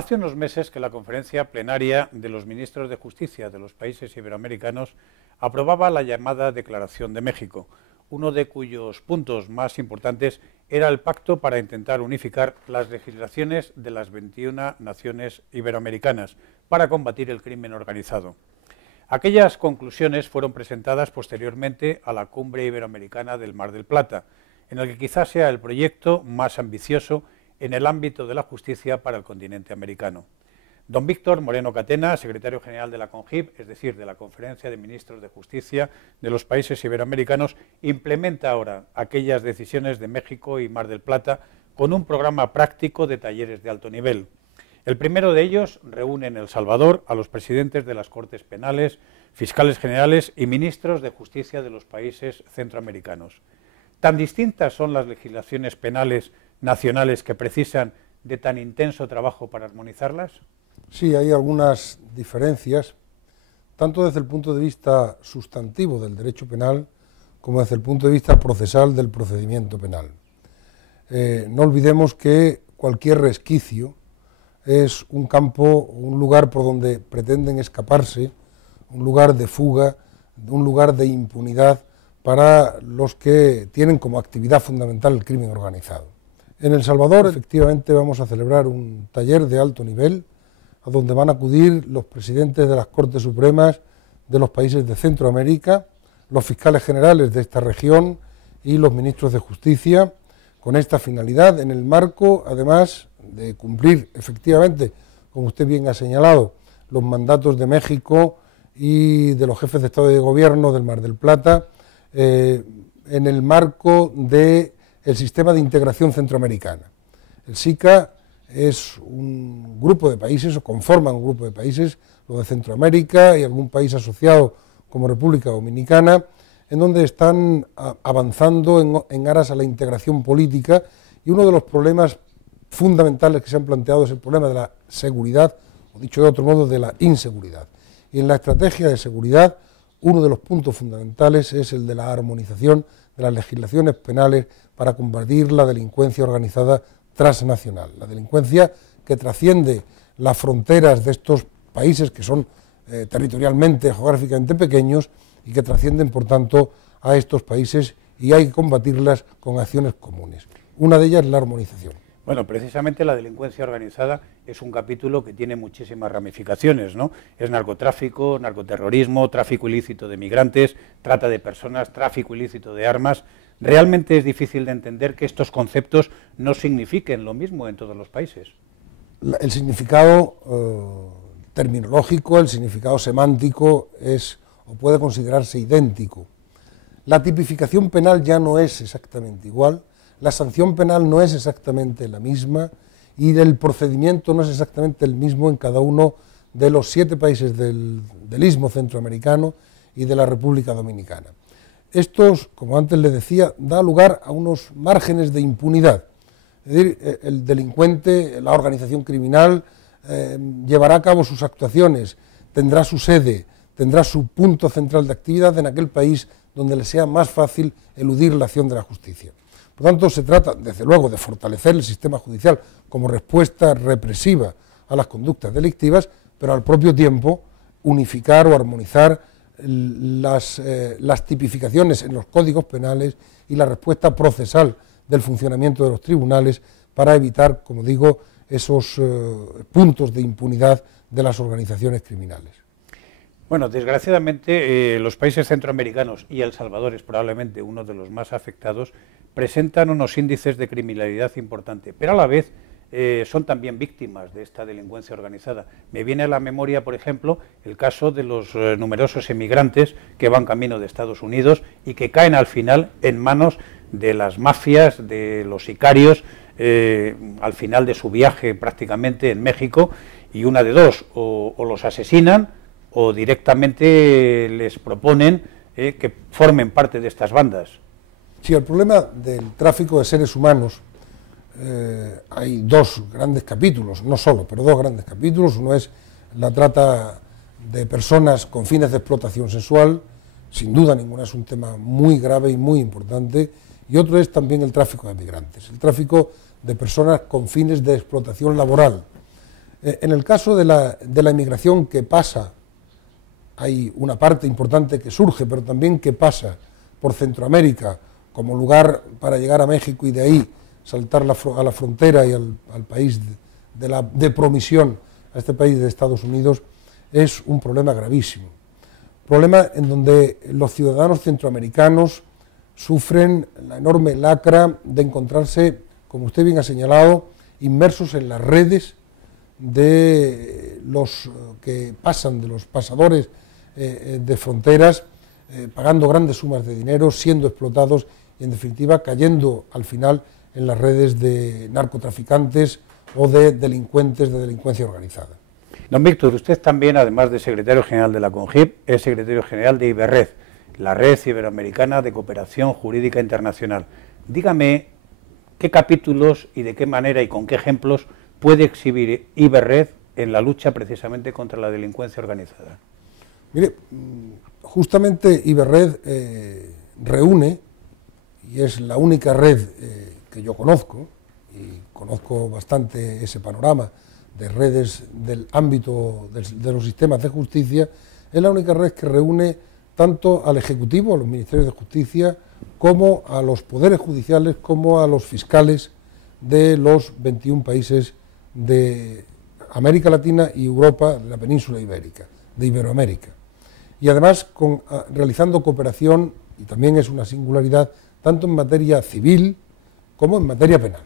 Hace unos meses que la conferencia plenaria de los ministros de Justicia de los países iberoamericanos aprobaba la llamada Declaración de México, uno de cuyos puntos más importantes era el pacto para intentar unificar las legislaciones de las 21 naciones iberoamericanas para combatir el crimen organizado. Aquellas conclusiones fueron presentadas posteriormente a la Cumbre Iberoamericana del Mar del Plata, en el que quizás sea el proyecto más ambicioso en el ámbito de la justicia para el continente americano. Don Víctor Moreno Catena, secretario general de la CONJIP, es decir, de la Conferencia de Ministros de Justicia de los países iberoamericanos, implementa ahora aquellas decisiones de México y Mar del Plata con un programa práctico de talleres de alto nivel. El primero de ellos reúne en El Salvador a los presidentes de las Cortes Penales, fiscales generales y ministros de Justicia de los países centroamericanos. ¿Tan distintas son las legislaciones penales nacionales que precisan de tan intenso trabajo para armonizarlas? Sí, hay algunas diferencias, tanto desde el punto de vista sustantivo del derecho penal como desde el punto de vista procesal del procedimiento penal. No olvidemos que cualquier resquicio es un campo, un lugar por donde pretenden escaparse, un lugar de fuga, un lugar de impunidad para los que tienen como actividad fundamental el crimen organizado. En El Salvador, efectivamente, vamos a celebrar un taller de alto nivel a donde van a acudir los presidentes de las Cortes Supremas de los países de Centroamérica, los fiscales generales de esta región y los ministros de Justicia, con esta finalidad, en el marco, además, de cumplir efectivamente, como usted bien ha señalado, los mandatos de México y de los jefes de Estado y de Gobierno del Mar del Plata, en el marco del sistema de integración centroamericana. El SICA es un grupo de países, o conforman un grupo de países, lo de Centroamérica y algún país asociado como República Dominicana, en donde están avanzando en aras a la integración política, y uno de los problemas fundamentales que se han planteado es el problema de la seguridad, o dicho de otro modo, de la inseguridad. Y en la estrategia de seguridad, uno de los puntos fundamentales es el de la armonización de las legislaciones penales para combatir la delincuencia organizada transnacional, la delincuencia que trasciende las fronteras de estos países que son territorialmente, geográficamente pequeños y que trascienden, por tanto, a estos países, y hay que combatirlas con acciones comunes. Una de ellas es la armonización. Bueno, precisamente la delincuencia organizada es un capítulo que tiene muchísimas ramificaciones, ¿no? Es narcotráfico, narcoterrorismo, tráfico ilícito de migrantes, trata de personas, tráfico ilícito de armas. Realmente es difícil de entender que estos conceptos no signifiquen lo mismo en todos los países. El significado terminológico, el significado semántico es o puede considerarse idéntico. La tipificación penal ya no es exactamente igual, la sanción penal no es exactamente la misma y el procedimiento no es exactamente el mismo en cada uno de los 7 países del Istmo centroamericano y de la República Dominicana. Esto, como antes le decía, da lugar a unos márgenes de impunidad. Es decir, el delincuente, la organización criminal, llevará a cabo sus actuaciones, tendrá su sede, tendrá su punto central de actividad en aquel país donde le sea más fácil eludir la acción de la justicia. Por tanto, se trata, desde luego, de fortalecer el sistema judicial como respuesta represiva a las conductas delictivas, pero al propio tiempo unificar o armonizar las tipificaciones en los códigos penales y la respuesta procesal del funcionamiento de los tribunales para evitar, como digo, esos puntos de impunidad de las organizaciones criminales. Bueno, desgraciadamente los países centroamericanos, y El Salvador es probablemente uno de los más afectados, presentan unos índices de criminalidad importantes, pero a la vez son también víctimas de esta delincuencia organizada. Me viene a la memoria, por ejemplo, el caso de los numerosos emigrantes que van camino de Estados Unidos y que caen al final en manos de las mafias, de los sicarios, al final de su viaje prácticamente en México, y una de dos, o los asesinan o directamente les proponen que formen parte de estas bandas. Sí, el problema del tráfico de seres humanos, hay 2 grandes capítulos, no solo, pero 2 grandes capítulos. Uno es la trata de personas con fines de explotación sexual, sin duda ninguna es un tema muy grave y muy importante, y otro es también el tráfico de migrantes, el tráfico de personas con fines de explotación laboral. En el caso de la inmigración que pasa, hay una parte importante que surge, pero también que pasa por Centroamérica como lugar para llegar a México y de ahí saltar a la frontera y al país de promisión, a este país de Estados Unidos, es un problema gravísimo. Problema en donde los ciudadanos centroamericanos sufren la enorme lacra de encontrarse, como usted bien ha señalado, inmersos en las redes de los que pasan, de los pasadores de fronteras, pagando grandes sumas de dinero, siendo explotados y, en definitiva, cayendo al final en las redes de narcotraficantes o de delincuentes de delincuencia organizada. Don Víctor, usted también, además de secretario general de la CONGIP, es secretario general de IBERRED, la Red Iberoamericana de Cooperación Jurídica Internacional. Dígame qué capítulos y de qué manera y con qué ejemplos puede exhibir IBERRED en la lucha precisamente contra la delincuencia organizada. Mire, justamente IBERRED reúne, y es la única red que yo conozco, y conozco bastante ese panorama de redes del ámbito de los sistemas de justicia, es la única red que reúne tanto al Ejecutivo, a los Ministerios de Justicia, como a los poderes judiciales, como a los fiscales de los 21 países de América Latina y Europa, de la península ibérica, de Iberoamérica. Y además realizando cooperación, y también es una singularidad, tanto en materia civil como en materia penal.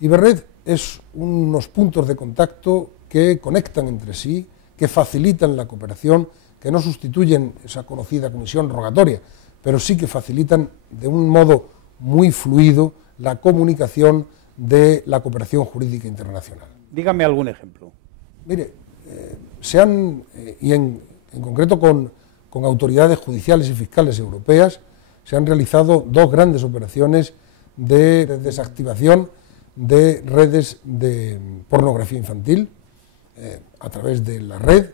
IBERRED es unos puntos de contacto que conectan entre sí, que facilitan la cooperación, que no sustituyen esa conocida comisión rogatoria, pero sí que facilitan de un modo muy fluido la comunicación de la cooperación jurídica internacional. Dígame algún ejemplo. Mire, en concreto con autoridades judiciales y fiscales europeas, se han realizado dos grandes operaciones de desactivación de redes de pornografía infantil a través de la red.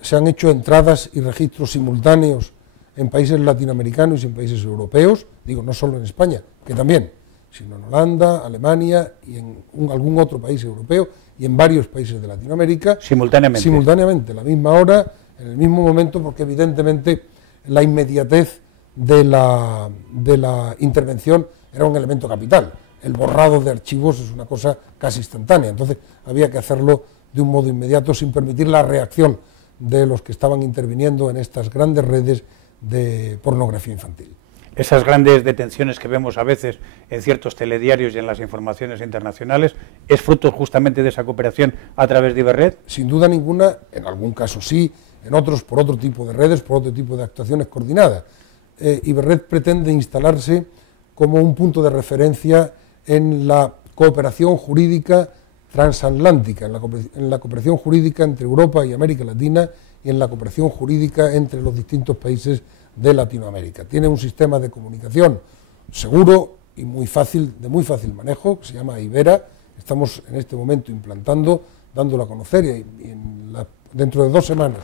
Se han hecho entradas y registros simultáneos en países latinoamericanos y en países europeos, digo, no solo en España, que también, sino en Holanda, Alemania y en algún otro país europeo y en varios países de Latinoamérica. Simultáneamente. Simultáneamente, a la misma hora, en el mismo momento, porque evidentemente la inmediatez de la intervención era un elemento capital. El borrado de archivos es una cosa casi instantánea, entonces había que hacerlo de un modo inmediato sin permitir la reacción de los que estaban interviniendo en estas grandes redes de pornografía infantil. Esas grandes detenciones que vemos a veces en ciertos telediarios y en las informaciones internacionales, ¿es fruto justamente de esa cooperación a través de IBERRED? Sin duda ninguna, en algún caso sí, en otros por otro tipo de redes, por otro tipo de actuaciones coordinadas. IBERRED pretende instalarse como un punto de referencia en la cooperación jurídica transatlántica, en la cooperación jurídica entre Europa y América Latina y en la cooperación jurídica entre los distintos países de Latinoamérica. Tiene un sistema de comunicación seguro y de muy fácil manejo, que se llama Ibera. Estamos en este momento implantando, dándolo a conocer, y dentro de 2 semanas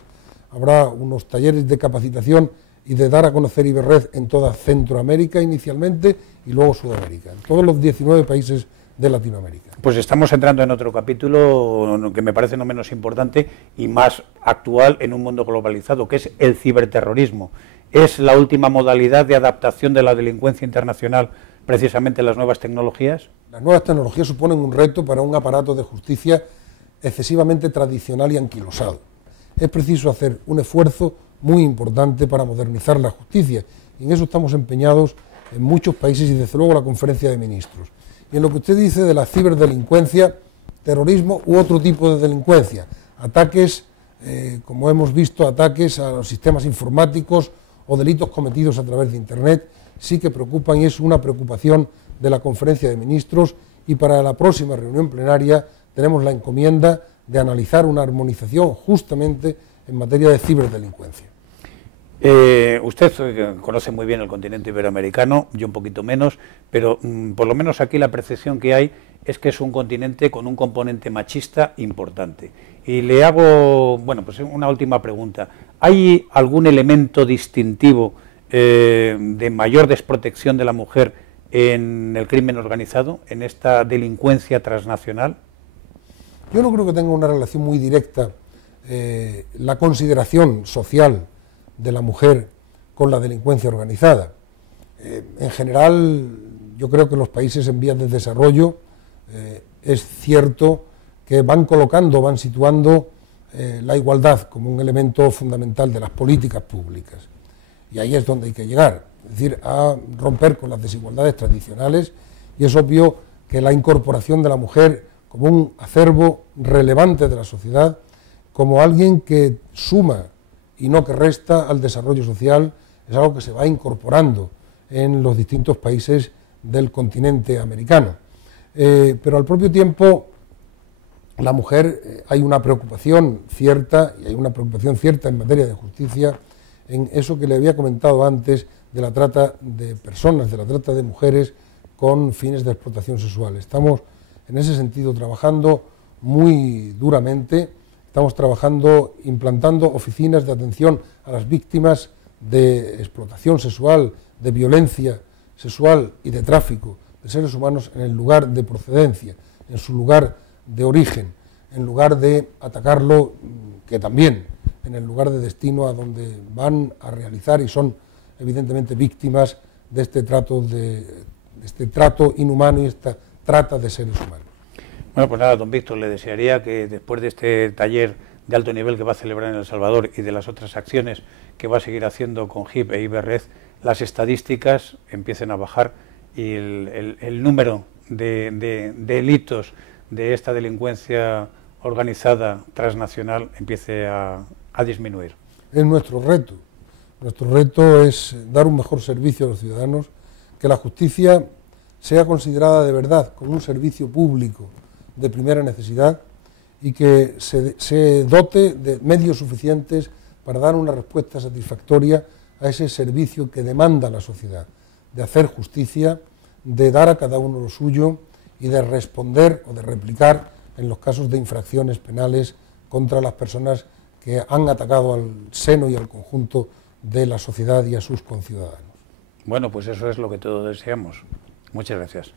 habrá unos talleres de capacitación y de dar a conocer IBERRED en toda Centroamérica inicialmente y luego Sudamérica, en todos los 19 países de Latinoamérica. Pues estamos entrando en otro capítulo que me parece no menos importante y más actual en un mundo globalizado, que es el ciberterrorismo. ¿Es la última modalidad de adaptación de la delincuencia internacional precisamente las nuevas tecnologías? Las nuevas tecnologías suponen un reto para un aparato de justicia excesivamente tradicional y anquilosado. Es preciso hacer un esfuerzo muy importante para modernizar la justicia, y en eso estamos empeñados en muchos países y desde luego la Conferencia de Ministros. Y en lo que usted dice de la ciberdelincuencia, terrorismo u otro tipo de delincuencia, ataques, como hemos visto, ataques a los sistemas informáticos o delitos cometidos a través de Internet, sí que preocupan y es una preocupación de la Conferencia de Ministros, y para la próxima reunión plenaria tenemos la encomienda de analizar una armonización justamente en materia de ciberdelincuencia. Usted conoce muy bien el continente iberoamericano, yo un poquito menos, pero por lo menos aquí la percepción que hay es que es un continente con un componente machista importante. Y le hago, bueno, pues una última pregunta. ¿Hay algún elemento distintivo de mayor desprotección de la mujer en el crimen organizado, en esta delincuencia transnacional? Yo no creo que tenga una relación muy directa la consideración social de la mujer con la delincuencia organizada. En general, yo creo que los países en vías de desarrollo es cierto que van colocando, van situando la igualdad como un elemento fundamental de las políticas públicas. Y ahí es donde hay que llegar, es decir, a romper con las desigualdades tradicionales, y es obvio que la incorporación de la mujer como un acervo relevante de la sociedad, como alguien que suma y no que resta al desarrollo social, es algo que se va incorporando en los distintos países del continente americano. Pero al propio tiempo, la mujer, hay una preocupación cierta, y hay una preocupación cierta en materia de justicia, en eso que le había comentado antes de la trata de personas, de la trata de mujeres con fines de explotación sexual. Estamos en ese sentido trabajando muy duramente, estamos trabajando, implantando oficinas de atención a las víctimas de explotación sexual, de violencia sexual y de tráfico de seres humanos en el lugar de procedencia, en su lugar de origen, en lugar de atacarlo, que también en el lugar de destino a donde van a realizar y son evidentemente víctimas de este trato inhumano y esta trata de seres humanos. Bueno, pues nada, don Víctor, le desearía que después de este taller de alto nivel que va a celebrar en El Salvador y de las otras acciones que va a seguir haciendo con HIP e IBRED, las estadísticas empiecen a bajar y el número de delitos de esta delincuencia organizada transnacional empiece a disminuir. Es nuestro reto. Nuestro reto es dar un mejor servicio a los ciudadanos, que la justicia sea considerada de verdad como un servicio público de primera necesidad y que se dote de medios suficientes para dar una respuesta satisfactoria a ese servicio que demanda la sociedad, de hacer justicia, de dar a cada uno lo suyo y de responder o de replicar en los casos de infracciones penales contra las personas que han atacado al seno y al conjunto de la sociedad y a sus conciudadanos. Bueno, pues eso es lo que todos deseamos. Muchas gracias.